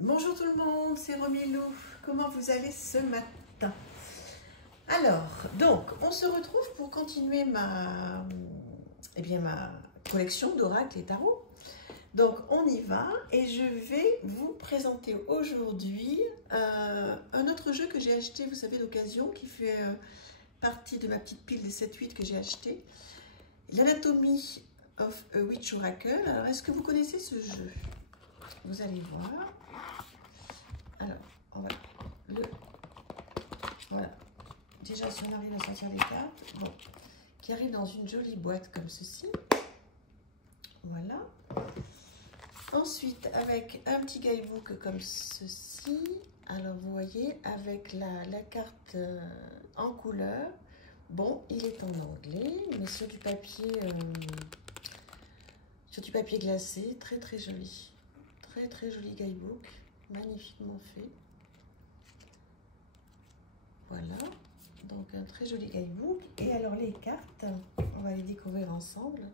Bonjour tout le monde, c'est Romilou. Comment vous allez ce matin? Alors, donc, on se retrouve pour continuer ma collection d'oracles et tarots. Donc, on y va et je vais vous présenter aujourd'hui un autre jeu que j'ai acheté, vous savez, d'occasion, qui fait partie de ma petite pile des 7-8 que j'ai acheté. L'Anatomy of a Witch Oracle. Alors, est-ce que vous connaissez ce jeu? Vous allez voir. Alors, on va le... Voilà. Déjà, si on arrive à sortir les cartes, bon, qui arrive dans une jolie boîte comme ceci. Voilà. Ensuite, avec un petit guidebook comme ceci. Alors, vous voyez, avec la carte en couleur. Bon, il est en anglais, mais sur du papier glacé. Très, très joli. Très, très joli guidebook. Magnifiquement fait. Voilà. Donc, un très joli guidebook. Et alors, les cartes, on va les découvrir ensemble.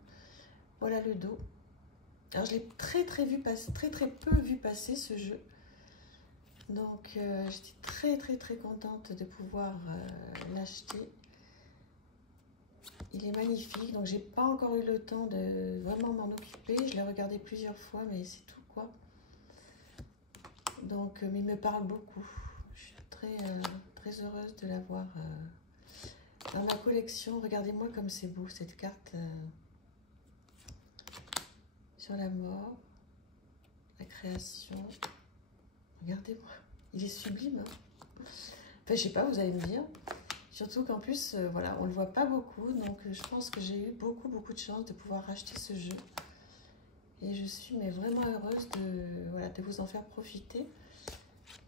Voilà le dos. Alors, je l'ai très peu vu passer ce jeu. Donc, j'étais très contente de pouvoir l'acheter. Il est magnifique. Donc, j'ai pas encore eu le temps de vraiment m'en occuper. Je l'ai regardé plusieurs fois, mais c'est tout, quoi. Donc, mais il me parle beaucoup. Je suis très heureuse de l'avoir dans ma collection. Regardez-moi comme c'est beau, cette carte sur la mort, la création. Regardez-moi, il est sublime. Hein, enfin, je sais pas, vous allez me dire. Surtout qu'en plus, voilà, on le voit pas beaucoup. Donc, je pense que j'ai eu beaucoup de chance de pouvoir acheter ce jeu. Et je suis vraiment heureuse de vous en faire profiter.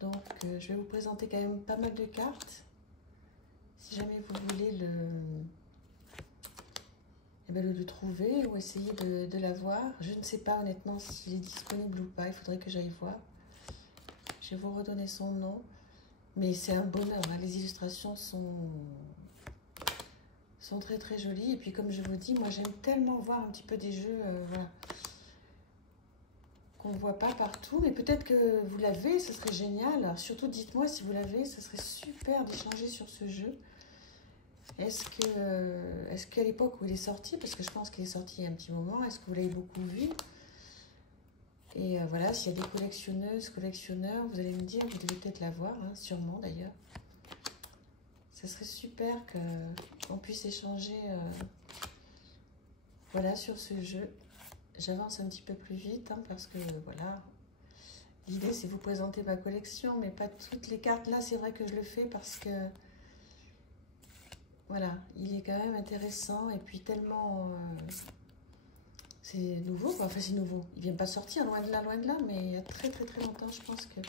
Donc, je vais vous présenter quand même pas mal de cartes. Si jamais vous voulez le trouver ou essayer de l'avoir. Je ne sais pas honnêtement s'il est disponible ou pas. Il faudrait que j'aille voir. Je vais vous redonner son nom. Mais c'est un bonheur. Hein. Les illustrations sont très jolies. Et puis comme je vous dis, moi j'aime tellement voir un petit peu des jeux voilà, qu'on ne voit pas partout. Mais peut-être que vous l'avez, ce serait génial. Alors, surtout dites-moi si vous l'avez, ce serait super d'échanger sur ce jeu. Est-ce qu'à l'époque où il est sorti, parce que je pense qu'il est sorti il y a un petit moment, est-ce que vous l'avez beaucoup vu? Et voilà, s'il y a des collectionneuses, collectionneurs, vous allez me dire, vous devez peut-être l'avoir, hein, sûrement d'ailleurs. Ce serait super qu'on puisse échanger voilà, sur ce jeu. J'avance un petit peu plus vite, hein, parce que voilà, l'idée c'est de vous présenter ma collection, mais pas toutes les cartes. Là, c'est vrai que je le fais parce que voilà, il est quand même intéressant et puis tellement... c'est nouveau, quoi. Enfin c'est nouveau. Il vient pas sortir, loin de là, mais il y a très longtemps, je pense que...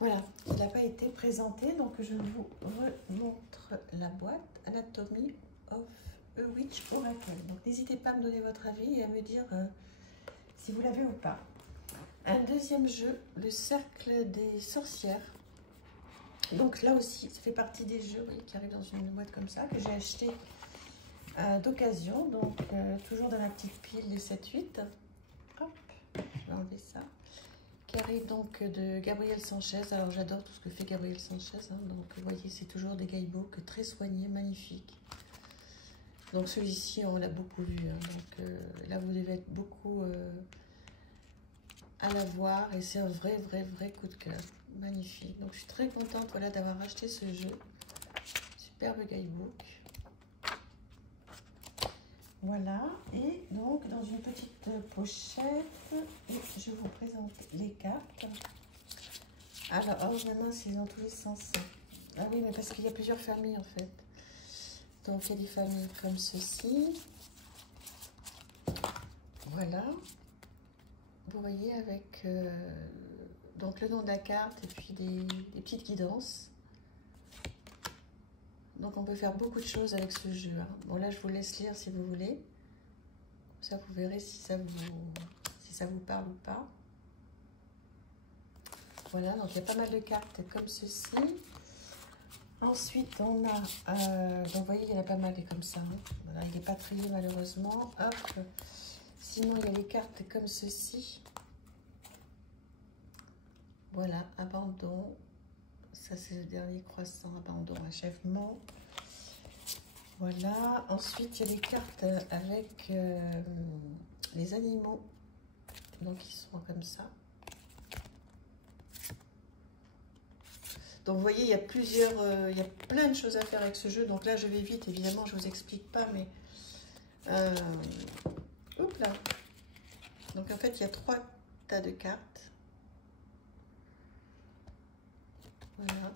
Voilà, il n'a pas été présenté, donc je vous remontre la boîte. Anatomy of a Witch Oracle. Donc n'hésitez pas à me donner votre avis et à me dire si vous l'avez ou pas. Un deuxième jeu, le Cercle des Sorcières. Donc là aussi, ça fait partie des jeux qui arrivent dans une boîte comme ça, que j'ai acheté d'occasion. Donc toujours dans la petite pile des 7-8. Hop, je vais enlever ça. Qui arrive donc de Gabriel Sanchez. Alors j'adore tout ce que fait Gabriel Sanchez. Hein. Donc vous voyez, c'est toujours des guidebooks très soignés, magnifiques. Donc celui-ci, on l'a beaucoup vu. Hein. Donc là, vous devez être beaucoup à la voir. Et c'est un vrai coup de cœur. Magnifique. Donc je suis très contente voilà, d'avoir acheté ce jeu. Superbe guidebook. Voilà. Et donc dans une petite pochette, et je vous présente les cartes. Alors, oh, maintenant c'est dans tous les sens. Ah oui, mais parce qu'il y a plusieurs familles en fait. Donc, il y a des familles comme ceci. Voilà. Vous voyez avec donc le nom de la carte et puis des petites guidances. Donc, on peut faire beaucoup de choses avec ce jeu. Hein. Bon, là, je vous laisse lire si vous voulez. Comme ça, vous verrez si ça vous parle ou pas. Voilà, donc il y a pas mal de cartes comme ceci. Ensuite, on a, donc vous voyez, il y en a pas mal des comme ça. Hein. Voilà, il n'est pas trié malheureusement. Hop. Sinon, il y a les cartes comme ceci. Voilà, abandon. Ça, c'est le dernier croissant, abandon, achèvement. Voilà. Ensuite, il y a les cartes avec les animaux. Donc, ils sont comme ça. Donc, vous voyez, il y a il y a plein de choses à faire avec ce jeu. Donc là, je vais vite, évidemment, je ne vous explique pas, mais... Oups là. Donc, en fait, il y a 3 tas de cartes. Voilà.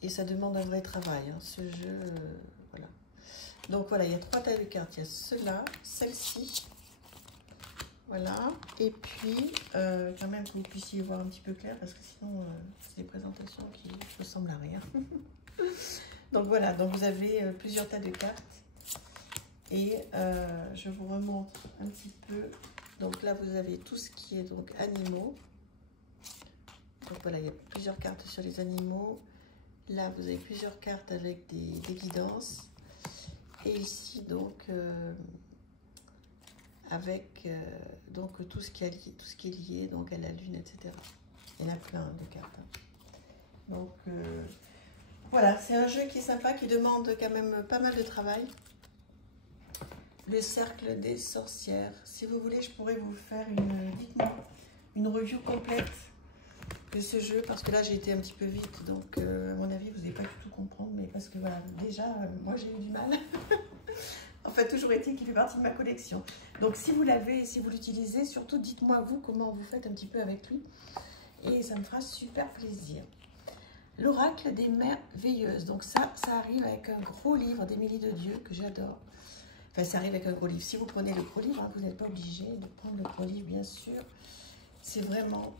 Et ça demande un vrai travail, hein, ce jeu. Voilà. Donc, voilà, il y a 3 tas de cartes. Il y a ceux-là, celle-ci. Voilà, et puis quand même que vous puissiez voir un petit peu clair parce que sinon c'est des présentations qui ressemblent à rien. Donc voilà, donc vous avez plusieurs tas de cartes et je vous remonte un petit peu. Donc là vous avez tout ce qui est donc animaux. Donc voilà, il y a plusieurs cartes sur les animaux. Là vous avez plusieurs cartes avec des guidances. Et ici donc... avec donc tout ce qui est lié donc à la lune, etc. Il y en a plein de cartes. Donc voilà, c'est un jeu qui est sympa, qui demande quand même pas mal de travail. Le cercle des sorcières. Si vous voulez, je pourrais vous faire une review complète de ce jeu, parce que là j'ai été un petit peu vite, donc à mon avis vous n'allez pas du tout comprendre, mais parce que voilà, déjà moi j'ai eu du mal. Enfin, toujours est-il qu'il fait partie de ma collection. Donc, si vous l'avez, si vous l'utilisez, surtout dites-moi vous comment vous faites un petit peu avec lui. Et ça me fera super plaisir. L'oracle des merveilleuses. Donc ça arrive avec un gros livre d'Émilie de Dieu que j'adore. Enfin, ça arrive avec un gros livre. Si vous prenez le gros livre, hein, vous n'êtes pas obligé de prendre le gros livre, bien sûr. C'est vraiment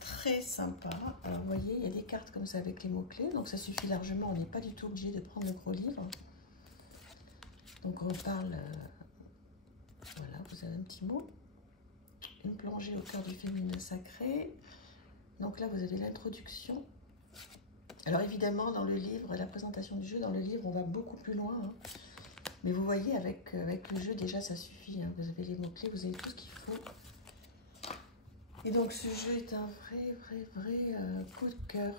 très sympa. Alors, vous voyez, il y a des cartes comme ça avec les mots-clés. Donc, ça suffit largement. On n'est pas du tout obligé de prendre le gros livre. Donc on parle, voilà, vous avez un petit mot, une plongée au cœur du féminin sacré. Donc là, vous avez l'introduction. Alors évidemment, dans le livre, la présentation du jeu, dans le livre, on va beaucoup plus loin. Hein. Mais vous voyez, avec le jeu, déjà, ça suffit. Hein. Vous avez les mots-clés, vous avez tout ce qu'il faut. Et donc, ce jeu est un vrai coup de cœur.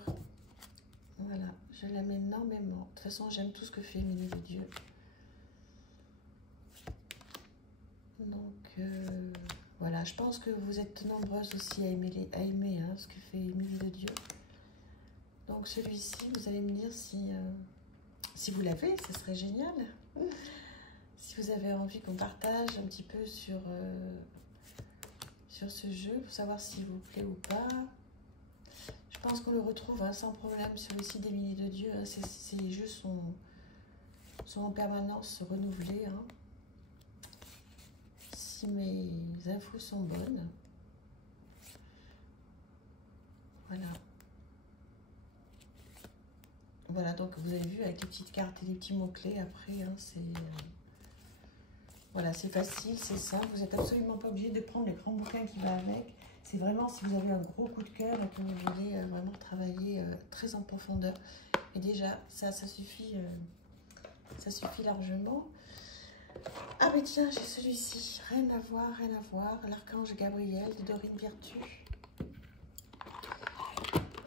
Voilà, je l'aime énormément. De toute façon, j'aime tout ce que fait Émilie de Dieu. Donc, voilà, je pense que vous êtes nombreuses aussi à aimer hein, ce que fait Émilie de Dieu. Donc, celui-ci, vous allez me dire si vous l'avez, ce serait génial. Si vous avez envie qu'on partage un petit peu sur ce jeu, pour savoir s'il vous plaît ou pas. Je pense qu'on le retrouve hein, sans problème sur le site d'Émilie de Dieu. Hein. Ces jeux sont en permanence renouvelés. Hein. Si mes infos sont bonnes. Voilà. Voilà, donc vous avez vu avec les petites cartes et les petits mots-clés, après, hein, c'est... voilà, c'est facile, c'est simple. Vous n'êtes absolument pas obligé de prendre les grands bouquins qui vont avec. C'est vraiment si vous avez un gros coup de cœur et que vous voulez vraiment travailler très en profondeur. Et déjà, ça suffit largement. Ah mais tiens, j'ai celui-ci. Rien à voir. L'archange Gabriel de Dorine Virtue.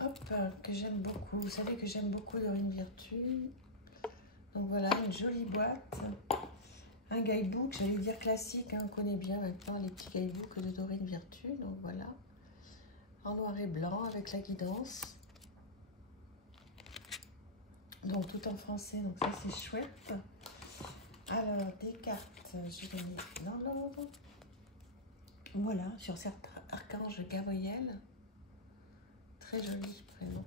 Hop, que j'aime beaucoup. Vous savez que j'aime beaucoup Dorine Virtue. Donc voilà, une jolie boîte. Un guidebook, j'allais dire classique. Hein, on connaît bien maintenant les petits guidebooks de Dorine Virtue. Donc voilà. En noir et blanc avec la guidance. Donc tout en français, donc ça c'est chouette. Alors, des cartes, je vais les mettre dans l'ordre. Voilà, sur cet archange Gabriel. Très joli prénom.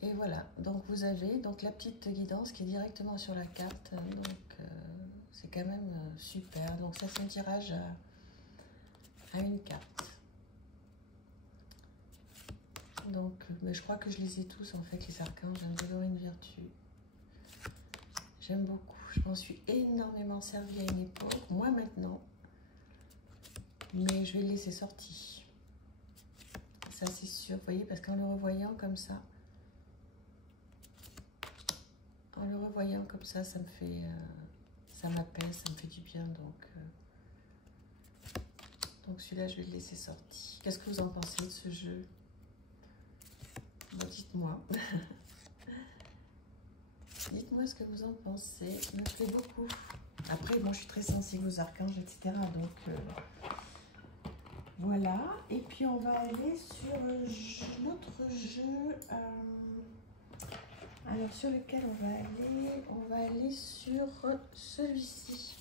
Et voilà, donc vous avez donc la petite guidance qui est directement sur la carte. Donc c'est quand même super. Donc ça c'est un tirage à une carte. Donc mais je crois que je les ai tous en fait, les archanges de Dorine Virtue. J'aime beaucoup. Je m'en suis énormément servie à une époque, moins maintenant. Mais je vais le laisser sorti. Ça, c'est sûr. Vous voyez, parce qu'en le revoyant comme ça, ça me fait... ça m'apaise, ça me fait du bien. Donc, Donc celui-là, je vais le laisser sorti. Qu'est-ce que vous en pensez de ce jeu? Bon, dites-moi. Dites-moi ce que vous en pensez. Il me plaît beaucoup. Après, moi, je suis très sensible aux archanges, etc. Donc, voilà. Et puis, on va aller sur notre jeu. Alors, sur lequel on va aller? On va aller sur celui-ci.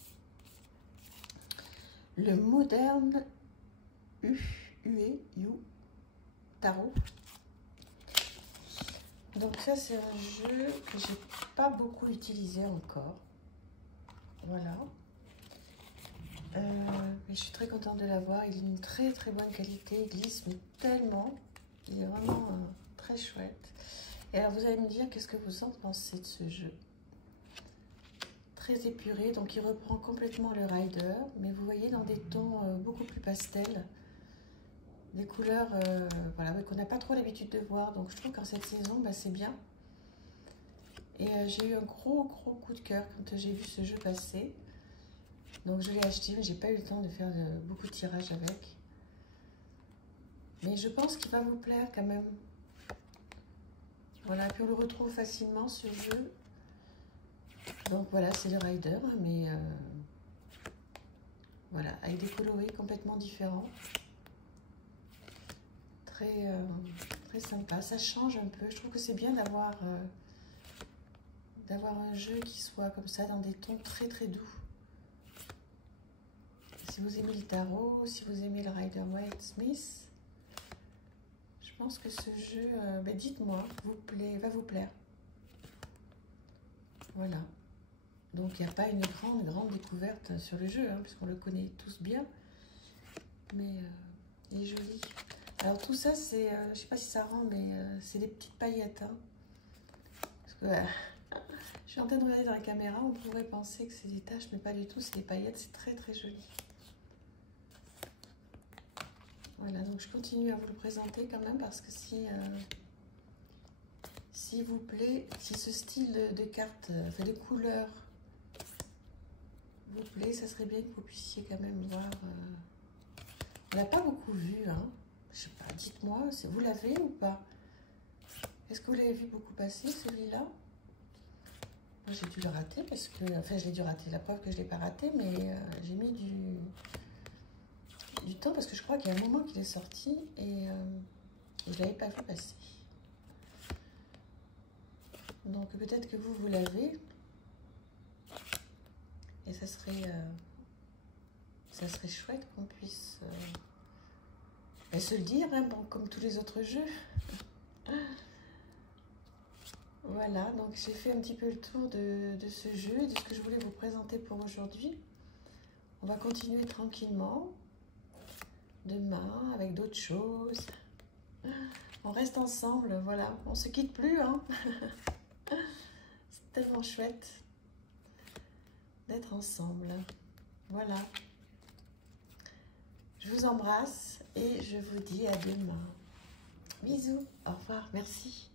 Le Modern Tarot. Donc ça, c'est un jeu que j'ai pas beaucoup utilisé encore. Voilà. Mais je suis très contente de l'avoir. Il est d'une très très bonne qualité. Il glisse mais tellement. Il est vraiment très chouette. Et alors vous allez me dire qu'est-ce que vous en pensez de ce jeu. Très épuré. Donc il reprend complètement le Rider. Mais vous voyez dans des tons beaucoup plus pastels. Des couleurs voilà, qu'on n'a pas trop l'habitude de voir. Donc je trouve qu'en cette saison, bah, c'est bien. Et j'ai eu un gros coup de cœur quand j'ai vu ce jeu passer. Donc je l'ai acheté, mais j'ai pas eu le temps de faire beaucoup de tirages avec. Mais je pense qu'il va vous plaire quand même. Voilà, puis on le retrouve facilement ce jeu. Donc voilà, c'est le Rider, mais voilà, avec des coloris complètement différents. Très sympa, ça change un peu. Je trouve que c'est bien d'avoir un jeu qui soit comme ça dans des tons très très doux. Si vous aimez le tarot, si vous aimez le Rider-Waite-Smith, je pense que ce jeu, dites-moi, va vous plaire. Voilà. Donc il n'y a pas une grande découverte sur le jeu, hein, puisqu'on le connaît tous bien. Mais il est joli. Alors tout ça, c'est, je sais pas si ça rend, mais c'est des petites paillettes. Hein. Parce que je suis en train de regarder dans la caméra, on pourrait penser que c'est des taches, mais pas du tout, c'est des paillettes, c'est très très joli. Voilà, donc je continue à vous le présenter quand même, parce que s'il vous plaît, si ce style de cartes, de couleurs vous plaît, ça serait bien que vous puissiez quand même voir. On l'a pas beaucoup vu, hein. Je sais pas, dites-moi, vous l'avez ou pas? Est-ce que vous l'avez vu beaucoup passer, celui-là? Moi, j'ai dû le rater parce que... Enfin, je l'ai dû rater. La preuve que je ne l'ai pas raté, mais j'ai mis du temps parce que je crois qu'il y a un moment qu'il est sorti et je ne l'avais pas vu passer. Donc, peut-être que vous l'avez. Et ça serait chouette qu'on puisse... se le dire, hein, bon, comme tous les autres jeux. Voilà, donc j'ai fait un petit peu le tour de ce jeu et de ce que je voulais vous présenter pour aujourd'hui. On va continuer tranquillement demain avec d'autres choses. On reste ensemble, voilà, on se quitte plus, hein. C'est tellement chouette d'être ensemble. Voilà. Je vous embrasse et je vous dis à demain. Bisous, au revoir, merci.